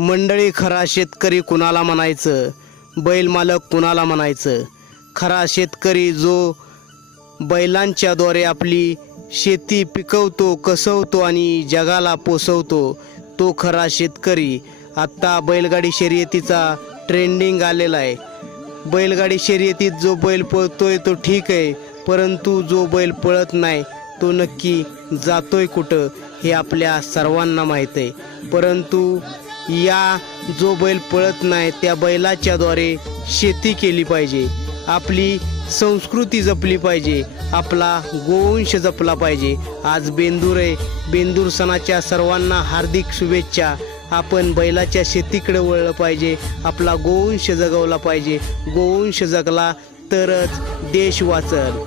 मंडळी, खरा शेतकरी कुणाला म्हणायचं, बैल मालक कुणाला म्हणायचं? खरा शेतकरी जो बैलांच्याद्वारे आपली शेती पिकवतो, कसवतो आणि जगाला पोसवतो, तो खरा शेतकरी. आत्ता बैलगाडी शर्यतीचा ट्रेंडिंग आलेला आहे. बैलगाडी शर्यतीत जो बैल पळतोय तो ठीक आहे, परंतु जो बैल पळत नाही तो नक्की जातोय कुठं हे आपल्या सर्वांना माहीत आहे. परंतु या जो बैल पळत नाही त्या बैलाच्याद्वारे शेती केली पाहिजे, आपली संस्कृती जपली पाहिजे, आपला गोवंश जपला पाहिजे. आज बेंदूर आहे, बेंदूर सणाच्या सर्वांना हार्दिक शुभेच्छा. आपण बैलाच्या शेतीकडे वळलं पाहिजे, आपला गोवंश जगवला पाहिजे. गोवंश जगला तरच देश वाचल.